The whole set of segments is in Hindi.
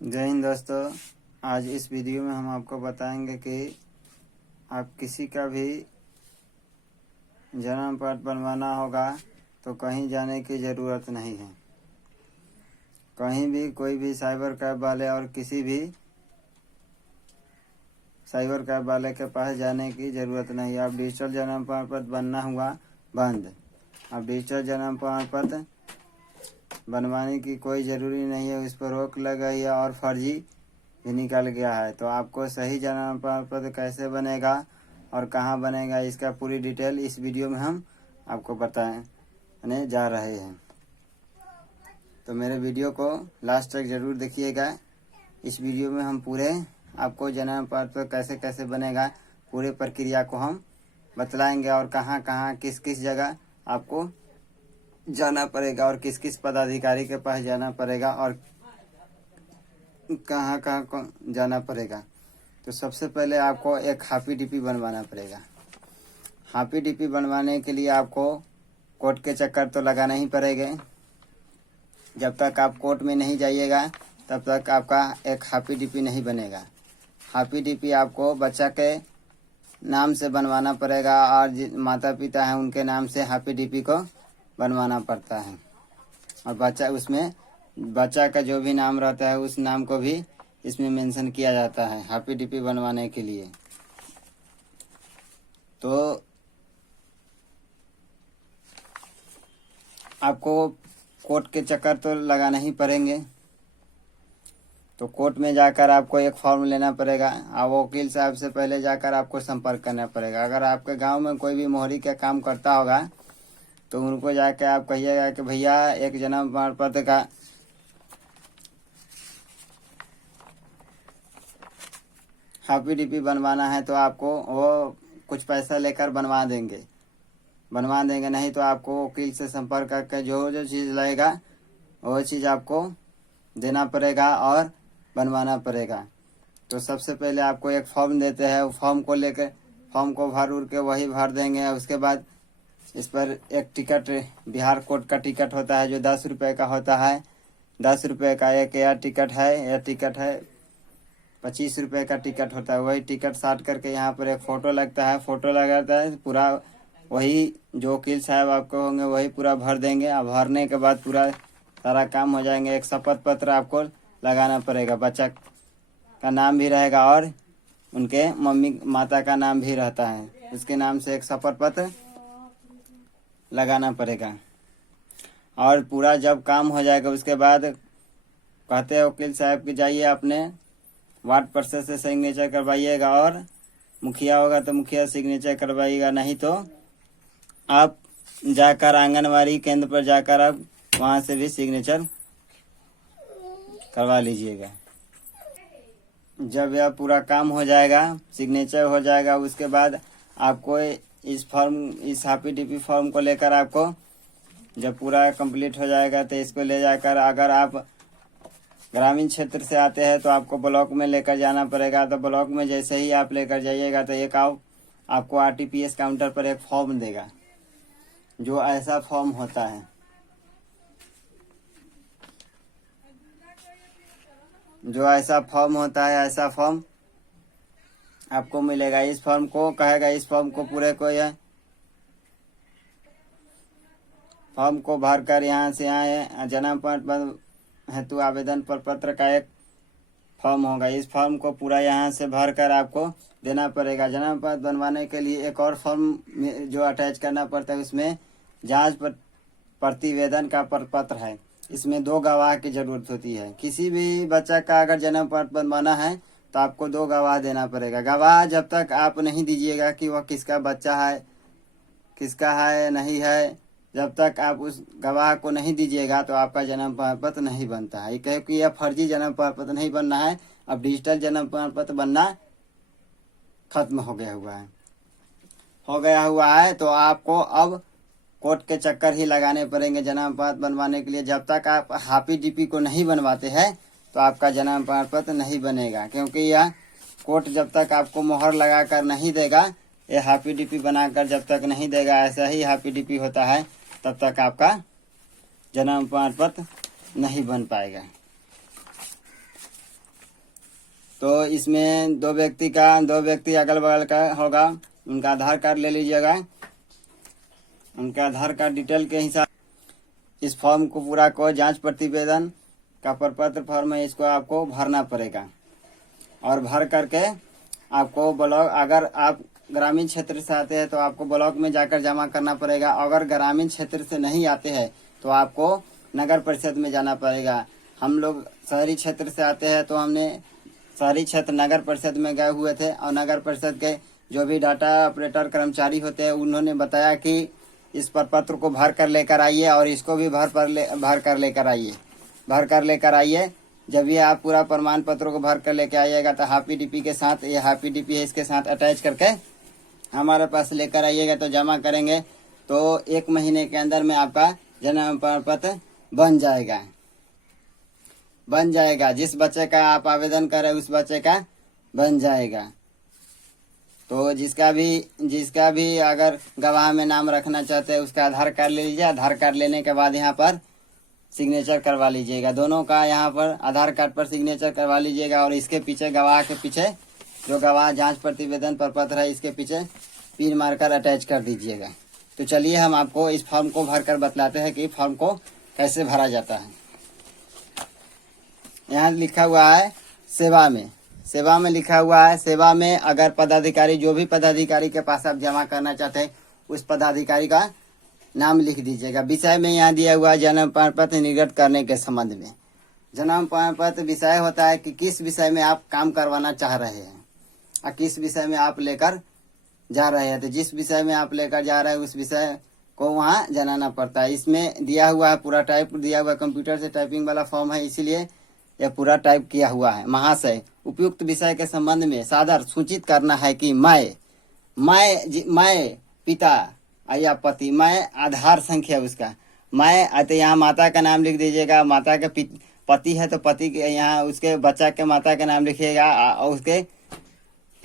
जय हिंद दोस्तों। आज इस वीडियो में हम आपको बताएंगे कि आप किसी का भी जन्म पत्र बनवाना होगा तो कहीं जाने की ज़रूरत नहीं है। कहीं भी कोई भी साइबर कैब वाले और किसी भी साइबर कैब वाले के पास जाने की ज़रूरत नहीं। आप डिजिटल जन्म प्रमाण पत्र बनना हुआ बंद। अब डिजिटल जन्म प्रमाण पत्र बनवाने की कोई ज़रूरी नहीं है, उस पर रोक लग गई है और फर्जी भी निकल गया है। तो आपको सही जन्म प्रमाण पत्र कैसे बनेगा और कहाँ बनेगा, इसका पूरी डिटेल इस वीडियो में हम आपको बताने जा रहे हैं। तो मेरे वीडियो को लास्ट तक ज़रूर देखिएगा। इस वीडियो में हम पूरे आपको जन्म प्रमाण पत्र कैसे कैसे बनेगा पूरे प्रक्रिया को हम बतलाएंगे और कहाँ कहाँ किस किस जगह आपको जाना पड़ेगा और किस किस पदाधिकारी के पास जाना पड़ेगा और कहाँ कहाँ को जाना पड़ेगा। तो सबसे पहले आपको एक हाफी डीपी बनवाना पड़ेगा। हाफी डीपी बनवाने के लिए आपको कोर्ट के चक्कर तो लगाना ही पड़ेगा। जब तक आप कोर्ट में नहीं जाइएगा तब तक आपका एक हाफी डीपी नहीं बनेगा। हाफी डीपी आपको बच्चा के नाम से बनवाना पड़ेगा और माता पिता हैं उनके नाम से हाफी डीपी को बनवाना पड़ता है। और बच्चा का जो भी नाम रहता है उस नाम को भी इसमें मेंशन किया जाता है हाफी डीपी बनवाने के लिए। तो आपको कोर्ट के चक्कर तो लगाना ही पड़ेंगे। तो कोर्ट में जाकर आपको एक फॉर्म लेना पड़ेगा और वकील साहब से पहले जाकर आपको संपर्क करना पड़ेगा। अगर आपके गांव में कोई भी मोहरी का काम करता होगा तो उनको जाकर आप कहिएगा कि भैया एक जन्म प्रमाण पत्र का हाफी डीपी बनवाना है तो आपको वो कुछ पैसा लेकर बनवा देंगे। नहीं तो आपको वकील से संपर्क करके जो जो चीज़ लगेगा वो चीज़ आपको देना पड़ेगा और बनवाना पड़ेगा। तो सबसे पहले आपको एक फॉर्म देते हैं, फॉर्म को लेकर फॉर्म को भर उड़ के वही भर देंगे। उसके बाद इस पर एक टिकट बिहार कोर्ट का टिकट होता है जो 10 रुपये का होता है। 10 रुपये का एक एयर टिकट है। एयर टिकट है 25 रुपये का टिकट होता है। वही टिकट साट करके यहाँ पर एक फ़ोटो लगता है। फ़ोटो लगाता है पूरा वही जो वकील साहब आपको होंगे वही पूरा भर देंगे। और भरने के बाद पूरा सारा काम हो जाएंगे। एक शपथ पत्र आपको लगाना पड़ेगा। बच्चा का नाम भी रहेगा और उनके माता का नाम भी रहता है। उसके नाम से एक शपथ पत्र लगाना पड़ेगा। और पूरा जब काम हो जाएगा उसके बाद कहते हैं वकील साहब कि जाइए अपने वार्ड परिषद से सिग्नेचर करवाइएगा और मुखिया होगा तो मुखिया सिग्नेचर करवाइएगा, नहीं तो आप जाकर आंगनवाड़ी केंद्र पर जाकर आप वहाँ से भी सिग्नेचर करवा लीजिएगा। जब यह पूरा काम हो जाएगा, सिग्नेचर हो जाएगा, उसके बाद आपको इस हाफी डीपी फॉर्म को लेकर आपको जब पूरा कंप्लीट हो जाएगा तो इसको ले जाकर अगर आप ग्रामीण क्षेत्र से आते हैं तो आपको ब्लॉक में लेकर जाना पड़ेगा। तो ब्लॉक में जैसे ही आप लेकर जाइएगा तो एक आपको आरटीपीएस काउंटर पर एक फॉर्म देगा जो ऐसा फॉर्म होता है। ऐसा फॉर्म आपको मिलेगा। इस फॉर्म को कहेगा, इस फॉर्म को पूरे को यह फॉर्म को भरकर यहाँ से यहाँ जन्म प्रमाण हेतु आवेदन पर पत्र का एक फॉर्म होगा। इस फॉर्म को पूरा यहाँ से भरकर आपको देना पड़ेगा। जन्म प्रमाण बनवाने के लिए एक और फॉर्म जो अटैच करना पड़ता है, उसमें जांच प्रतिवेदन का पत्र है। इसमें 2 गवाह की जरूरत होती है। किसी भी बच्चा का अगर जन्म प्रमाण बनवाना है तो आपको 2 गवाह देना पड़ेगा। गवाह जब तक आप नहीं दीजिएगा कि वह किसका बच्चा है किसका है नहीं है, जब तक आप उस गवाह को नहीं दीजिएगा तो आपका जन्म प्रमाण पत्र नहीं बनता है। क्योंकि यह फर्जी जन्म प्रमाण पत्र नहीं बनना है। अब डिजिटल जन्म प्रमाण पत्र बनना खत्म हो गया हुआ है। तो आपको अब कोर्ट के चक्कर ही लगाने पड़ेंगे जन्म प्रमाण पत्र बनवाने के लिए। जब तक आप हाफी डीपी को नहीं बनवाते हैं तो आपका जन्म प्रमाण पत्र नहीं बनेगा। क्योंकि यह कोर्ट जब तक आपको मोहर लगा कर नहीं देगा, ये हाफी डीपी बनाकर जब तक नहीं देगा, ऐसा ही हाफी डीपी होता है, तब तक आपका जन्म प्रमाण पत्र नहीं बन पाएगा। तो इसमें दो व्यक्ति अगल बगल का होगा, उनका आधार कार्ड ले लीजिएगा। उनका आधार कार्ड डिटेल के हिसाब इस फॉर्म को पूरा को जांच प्रतिवेदन का प्रपत्र फॉर्म है, इसको आपको भरना पड़ेगा। और भर करके आपको ब्लॉक, अगर आप ग्रामीण क्षेत्र से आते हैं तो आपको ब्लॉक में जाकर जमा करना पड़ेगा। अगर ग्रामीण क्षेत्र से नहीं आते हैं तो आपको नगर परिषद में जाना पड़ेगा। हम लोग शहरी क्षेत्र से आते हैं तो हमने शहरी क्षेत्र नगर परिषद में गए हुए थे, और नगर परिषद के जो भी डाटा ऑपरेटर कर्मचारी होते हैं उन्होंने बताया कि इस प्रपत्र को भर कर लेकर आइए और इसको भी भर कर लेकर आइए। जब ये आप पूरा प्रमाण पत्र को भर कर लेके आइएगा तो हाफी डीपी के साथ, ये हाफी डीपी है, इसके साथ अटैच करके हमारे पास लेकर आइएगा तो जमा करेंगे तो 1 महीने के अंदर में आपका जन्म प्रमाण पत्र बन जाएगा। जिस बच्चे का आप आवेदन कर रहे हैं उस बच्चे का बन जाएगा। तो जिसका भी अगर गवाह में नाम रखना चाहते हैं उसका आधार कार्ड ले लीजिए। आधार कार्ड लेने के बाद यहाँ पर सिग्नेचर करवा लीजिएगा। दोनों का यहाँ पर आधार कार्ड पर सिग्नेचर करवा लीजिएगा और इसके पीछे गवाह के पीछे जो गवाह जांच प्रतिवेदन प्रपत्र है इसके पीछे पिन मारकर अटैच कर दीजिएगा। तो चलिए हम आपको इस फॉर्म को भरकर बतलाते हैं कि फॉर्म को कैसे भरा जाता है। यहाँ लिखा हुआ है सेवा में लिखा हुआ है। सेवा में अगर पदाधिकारी, जो भी पदाधिकारी के पास आप जमा करना चाहते हैं उस पदाधिकारी का नाम लिख दीजिएगा। विषय में यहाँ दिया हुआ है जन्म प्रमाण पत्र निर्गत करने के संबंध में। जन्म प्रमाण पत्र विषय होता है कि किस विषय में आप काम करवाना चाह रहे हैं और किस विषय में आप लेकर जा रहे हैं। तो जिस विषय में आप लेकर जा रहे हैं उस विषय को वहाँ जनाना पड़ता है। इसमें दिया हुआ है, पूरा टाइप दिया हुआ है, कंप्यूटर से टाइपिंग वाला फॉर्म है, इसीलिए यह पूरा टाइप किया हुआ है। महाशय, उपयुक्त विषय के संबंध में सादर सूचित करना है कि मैं पिता या पति, मैं आधार संख्या उसका, मैं तो यहाँ माता का नाम लिख दीजिएगा। माता के पति है तो पति के यहाँ उसके बच्चा के माता का नाम लिखिएगा और उसके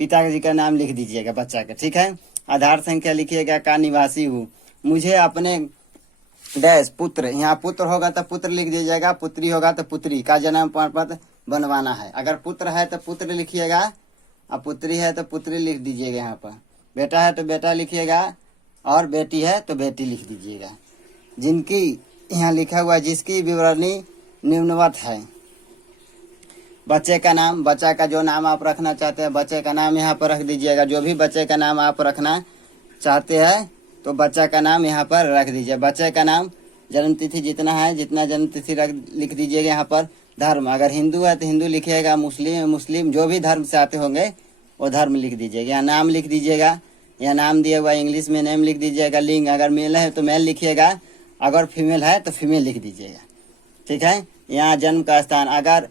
पिताजी का नाम लिख दीजिएगा बच्चा का, ठीक है। आधार संख्या लिखिएगा का निवासी हूँ। मुझे अपने डैश पुत्र, यहाँ पुत्र होगा तो पुत्र लिख दीजिएगा, पुत्री होगा तो पुत्री का जन्म प्रमाण पत्र बनवाना है। अगर पुत्र है तो पुत्र लिखिएगा और पुत्री है तो पुत्री लिख दीजिएगा। यहाँ पर बेटा है तो बेटा लिखिएगा और बेटी है तो बेटी लिख दीजिएगा। जिनकी यहाँ लिखा हुआ जिसकी विवरणी निम्नवत है। बच्चे का नाम, बच्चा का जो नाम आप रखना चाहते हैं बच्चे का नाम यहाँ पर रख दीजिएगा। जो भी बच्चे का नाम आप रखना चाहते हैं तो बच्चा का नाम यहाँ पर रख दीजिए। बच्चे का नाम, जन्म तिथि जितना जन्म तिथि लिख दीजिएगा। यहाँ पर धर्म, अगर हिंदू है तो हिंदू लिखिएगा, मुस्लिम जो भी धर्म से आते होंगे वो धर्म लिख दीजिएगा। यहाँ नाम लिख दीजिएगा, यहाँ नाम दिया हुआ इंग्लिश में नेम लिख दीजिएगा। लिंग, अगर मेल है तो मेल लिखिएगा, अगर फीमेल है तो फीमेल लिख दीजिएगा, ठीक है। यहाँ जन्म का स्थान, अगर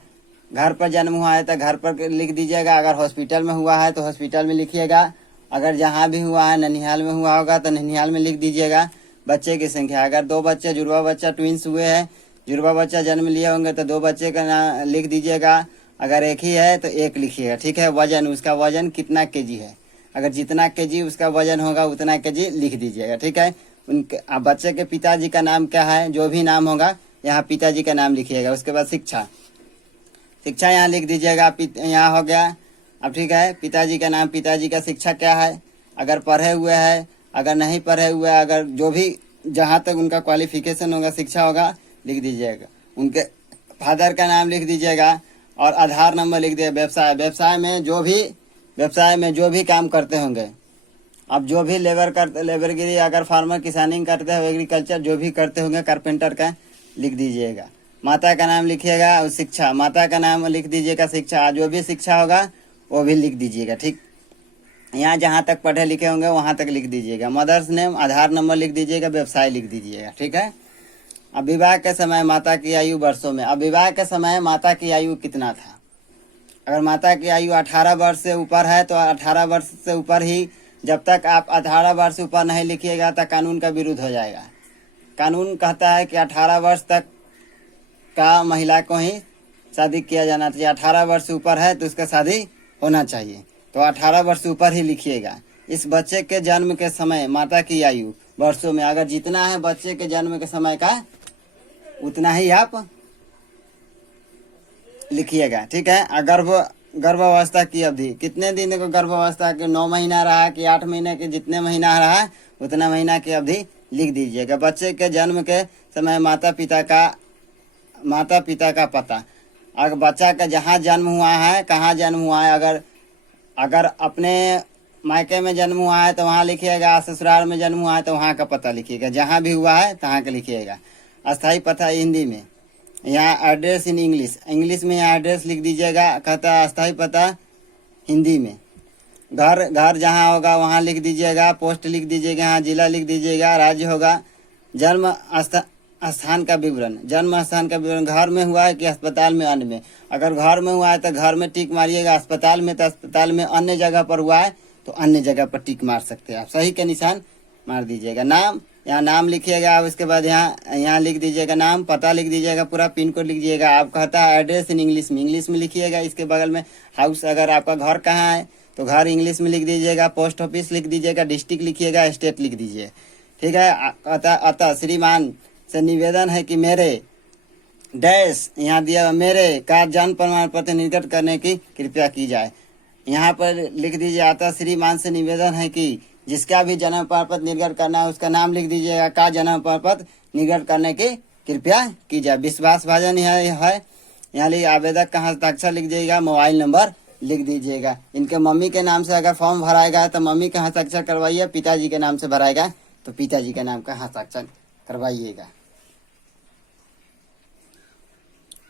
घर पर जन्म हुआ है तो घर पर लिख दीजिएगा, अगर हॉस्पिटल में हुआ है तो हॉस्पिटल में लिखिएगा, अगर जहाँ भी हुआ है ननिहाल में हुआ होगा तो ननिहाल में लिख दीजिएगा। बच्चे की संख्या, अगर 2 बच्चे जुड़वा बच्चा ट्विंस हुए हैं, जुड़वा बच्चा जन्म लिए होंगे तो 2 बच्चे का नाम लिख दीजिएगा। अगर एक ही है तो 1 लिखिएगा, ठीक है। वजन, उसका वजन कितना केजी है, अगर जितना केजी उसका वजन होगा उतना केजी लिख दीजिएगा, ठीक है। उनके बच्चे के पिताजी का नाम क्या है, जो भी नाम होगा यहाँ पिताजी का नाम लिखिएगा। उसके बाद शिक्षा यहाँ लिख दीजिएगा, यहाँ हो गया। अब ठीक है, पिताजी का नाम, पिताजी का शिक्षा क्या है, अगर पढ़े हुए है, अगर नहीं पढ़े हुए, अगर जो भी जहाँ तक उनका क्वालिफिकेशन होगा, शिक्षा होगा, लिख दीजिएगा। उनके फादर का नाम लिख दीजिएगा और आधार नंबर लिख दिए। व्यवसाय में जो भी काम करते होंगे, अब जो भी लेबरगिरी, अगर फार्मर किसानिंग करते हो, एग्रीकल्चर जो भी करते होंगे, कारपेंटर का लिख दीजिएगा। माता का नाम लिखिएगा और शिक्षा, माता का नाम लिख दीजिएगा, शिक्षा जो भी शिक्षा होगा वो भी लिख दीजिएगा, ठीक। यहाँ जहाँ तक पढ़े लिखे होंगे वहाँ तक लिख दीजिएगा। मदर्स नेम, आधार नंबर लिख दीजिएगा, व्यवसाय लिख दीजिएगा, ठीक है। अब विवाह के समय माता की आयु वर्षों में, अब विवाह के समय माता की आयु कितना था, अगर माता की आयु 18 वर्ष से ऊपर है तो 18 वर्ष से ऊपर ही, जब तक आप 18 वर्ष से ऊपर नहीं लिखिएगा तो कानून का विरुद्ध हो जाएगा। कानून कहता है कि 18 वर्ष तक का महिला को ही शादी किया जाना चाहिए। 18 वर्ष से ऊपर है तो उसका शादी होना चाहिए, तो 18 वर्ष से ऊपर ही लिखिएगा। इस बच्चे के जन्म के समय माता की आयु वर्षों में, अगर जितना है बच्चे के जन्म के समय का उतना ही आप लिखिएगा, ठीक है। अगर वो गर्भावस्था की अवधि, कितने दिन को गर्भावस्था के 9 महीना रहा कि 8 महीने के, जितने महीना रहा उतना महीना की अवधि लिख दीजिएगा। बच्चे के जन्म के समय माता पिता का पता, अगर बच्चा का जहाँ जन्म हुआ है, कहाँ जन्म हुआ है, अगर अपने मायके में जन्म हुआ है तो वहाँ लिखिएगा, ससुराल में जन्म हुआ है तो वहाँ का पता लिखिएगा, जहाँ भी हुआ है तहाँ का लिखिएगा। अस्थाई पता हिंदी में, यहाँ एड्रेस इन इंग्लिश में यहाँ एड्रेस लिख दीजिएगा, कहता है अस्थाई पता हिंदी में। घर जहाँ होगा वहाँ लिख दीजिएगा, पोस्ट लिख दीजिएगा, यहाँ जिला लिख दीजिएगा, राज्य होगा। जन्म स्थान का विवरण, जन्म स्थान का विवरण, घर में हुआ है कि अस्पताल में, अन्य में। अगर घर में हुआ है तो घर में टिक मारिएगा, अस्पताल में तो अस्पताल में, अन्य जगह पर हुआ है तो अन्य जगह पर टिक मार सकते हैं आप, सही के निशान मार दीजिएगा। नाम, यहाँ नाम लिखिएगा, उसके बाद यहाँ लिख दीजिएगा नाम, पता लिख दीजिएगा, पूरा पिन कोड लिख दीजिएगा। आप कहता है एड्रेस इन इंग्लिश में लिखिएगा। इसके बगल में हाउस, अगर आपका घर कहाँ है तो घर इंग्लिश में लिख दीजिएगा, पोस्ट ऑफिस लिख दीजिएगा, डिस्ट्रिक्ट लिखिएगा, स्टेट लिख दीजिए, ठीक है। अतः श्रीमान से निवेदन है कि मेरे डैश, यहाँ दिया मेरे का जन्म प्रमाण पत्र निर्गत करने की कृपया की जाए। यहाँ पर लिख दीजिए, अतः श्रीमान से निवेदन है कि जिसका भी जन्म प्रमाण पत्र निर्गत करना है उसका नाम लिख दीजिएगा, का जन्म प्रमाण पत्र निर्गत करने की कृपया की जाए। विश्वास भाजन है, यहाँ लिखिए आवेदक का हस्ताक्षर लिख दीजिएगा, मोबाइल नंबर लिख दीजिएगा। इनके मम्मी के नाम से अगर फॉर्म भराएगा तो मम्मी का हस्ताक्षर करवाइए, पिताजी के नाम से भराएगा तो पिताजी के नाम का हस्ताक्षर करवाइएगा।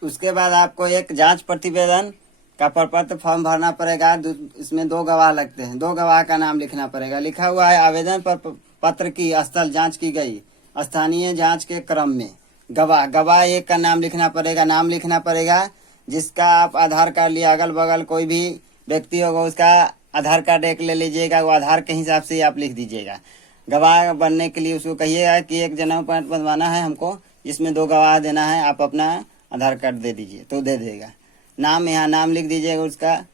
उसके बाद आपको एक जांच प्रतिवेदन का प्रपत्र फॉर्म भरना पड़ेगा। इसमें 2 गवाह लगते हैं, 2 गवाह का नाम लिखना पड़ेगा। लिखा हुआ है आवेदन पत्र की स्थल जांच की गई, स्थानीय जांच के क्रम में गवाह 1 का नाम लिखना पड़ेगा। जिसका आप आधार कार्ड लिया, अगल बगल कोई भी व्यक्ति होगा उसका आधार कार्ड एक ले लीजिएगा, वो आधार के हिसाब से आप लिख दीजिएगा। गवाह बनने के लिए उसको कहिएगा कि एक जन्म प्रमाण पत्र बनवाना है हमको, जिसमें 2 गवाह देना है, आप अपना आधार कार्ड दे दीजिए तो दे देगा। नाम, यहाँ नाम लिख दीजिएगा,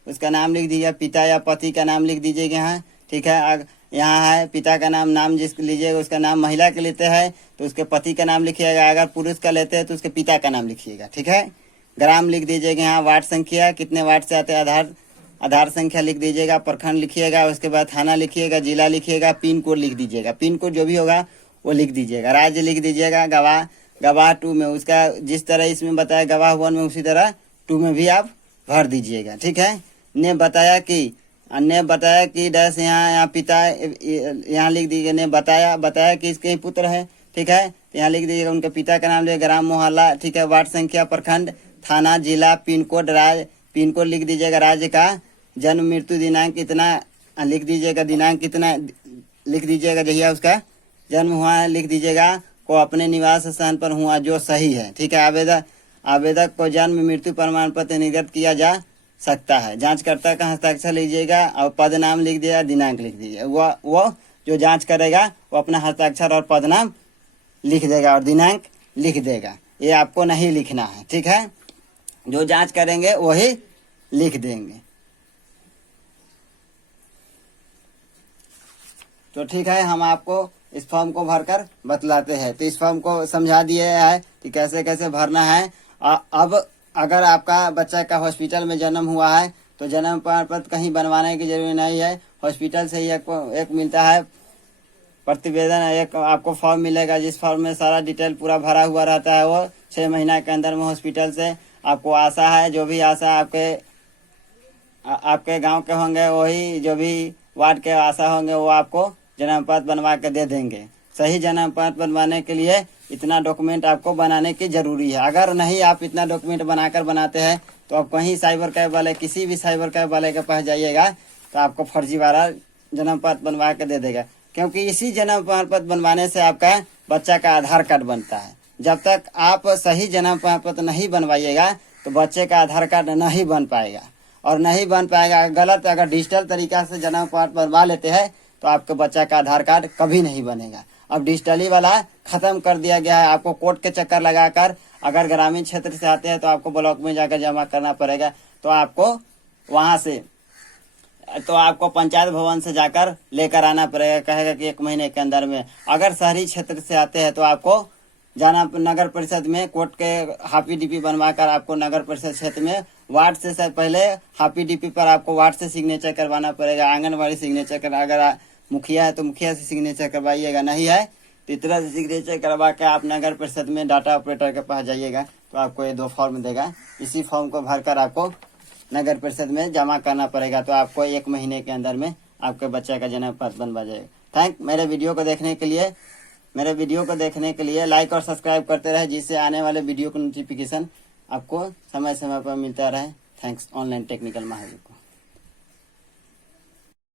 उसका नाम लिख दीजिएगा, पिता या पति का नाम लिख दीजिएगा यहाँ, ठीक है। यहाँ है पिता का नाम जिसको लीजिएगा उसका नाम, महिला के लेते हैं तो उसके पति का नाम लिखिएगा, अगर पुरुष का लेते हैं तो उसके पिता का नाम लिखिएगा, ठीक है। ग्राम लिख दीजिएगा, यहाँ वार्ड संख्या, कितने वार्ड से आते हैं, आधार संख्या लिख दीजिएगा, प्रखंड लिखिएगा, उसके बाद थाना लिखिएगा, जिला लिखिएगा, पिन कोड लिख दीजिएगा, पिन कोड जो भी होगा वो लिख दीजिएगा। राज्य लिख दीजिएगा। गवाह 2 में उसका जिस तरह इसमें बताया गवाह 1 में उसी तरह 2 में भी आप भर दीजिएगा, ठीक है। ने बताया कि डैश, यहाँ पिता, यहाँ लिख दीजिएगा। ने बताया कि इसके ही पुत्र है, ठीक है। यहाँ लिख दीजिएगा उनके पिता का नाम, ग्राम, मोहल्ला, ठीक है, वार्ड संख्या, प्रखंड, थाना, जिला, पिन कोड लिख दीजिएगा। राज्य का जन्म मृत्यु दिनांक इतना लिख दीजिएगा, दिनांक कितना लिख दीजिएगा, जहिया उसका जन्म हुआ है लिख दीजिएगा, को अपने निवास स्थान पर हुआ जो सही है, ठीक है। आवेदक को जन्म मृत्यु प्रमाण पत्र निर्गत किया जा सकता है। जांचकर्ता का हस्ताक्षर लीजिएगा और पद नाम लिख दिया, दिनांक लिख दीजिए। वो जो जांच करेगा वो अपना हस्ताक्षर और पद नाम लिख देगा और दिनांक लिख देगा। ये आपको नहीं लिखना है, ठीक है। जो जांच करेंगे वही लिख देंगे। तो ठीक है, हम आपको इस फॉर्म को भरकर बतलाते हैं। तो इस फॉर्म को समझा दिए है कि कैसे कैसे भरना है। अब अगर आपका बच्चा का हॉस्पिटल में जन्म हुआ है तो जन्म प्रमाण पत्र कहीं बनवाने की जरूरत नहीं है, हॉस्पिटल से ही एक मिलता है प्रतिवेदन, एक आपको फॉर्म मिलेगा, जिस फॉर्म में सारा डिटेल पूरा भरा हुआ रहता है। वो 6 महीना के अंदर में हॉस्पिटल से आपको आशा है, जो भी आशा आपके गांव के होंगे, वही जो भी वार्ड के आशा होंगे वो आपको जन्म पत्र बनवा के दे देंगे। सही जन्म पत्र बनवाने के लिए इतना डॉक्यूमेंट आपको बनाने की जरूरी है। अगर नहीं आप इतना डॉक्यूमेंट बनाकर बनाते हैं तो आप कहीं साइबर कैब वाले, किसी भी साइबर कैब वाले के पास जाइएगा तो आपको फर्जीवाड़ा जन्म पत्र बनवा के दे देगा, क्योंकि इसी जन्म प्रमाण पत्र बनवाने से आपका बच्चा का आधार कार्ड बनता है। जब तक आप सही जन्म प्रमाण पत्र नहीं बनवाइएगा तो बच्चे का आधार कार्ड नहीं बन पाएगा, और नहीं बन पाएगा गलत, अगर डिजिटल तरीका से जन्म प्रमाण पत्र बनवा लेते हैं तो आपके बच्चा का आधार कार्ड कभी नहीं बनेगा। अब डिजिटली वाला खत्म कर दिया गया है। आपको कोर्ट के चक्कर लगाकर, अगर ग्रामीण क्षेत्र से आते हैं तो आपको ब्लॉक में जाकर जमा करना पड़ेगा, तो आपको वहां से, तो आपको पंचायत भवन से जाकर लेकर आना पड़ेगा, कहेगा कि 1 महीने के अंदर में। अगर शहरी क्षेत्र से आते हैं तो आपको जाना नगर परिषद में, कोर्ट के हाफी डीपी बनवा कर आपको नगर परिषद क्षेत्र में वार्ड से सर पहले हापी डीपी पर आपको वार्ड से सिग्नेचर करवाना पड़ेगा, आंगनबाड़ी सिग्नेचर कर, अगर मुखिया है तो मुखिया से सिग्नेचर करवाइएगा, नहीं है तो इस तरह से सिग्नेचर करवा के आप नगर परिषद में डाटा ऑपरेटर के पास जाइएगा तो आपको ये 2 फॉर्म देगा। इसी फॉर्म को भरकर आपको नगर परिषद में जमा करना पड़ेगा, तो आपको 1 महीने के अंदर में आपके बच्चे का जन्म पत्र बनवा जाएगा। मेरे वीडियो को देखने के लिए लाइक और सब्सक्राइब करते रहे, जिससे आने वाले वीडियो का नोटिफिकेशन आपको समय समय पर मिलता रहे। थैंक्स ऑनलाइन टेक्निकल महावीर को।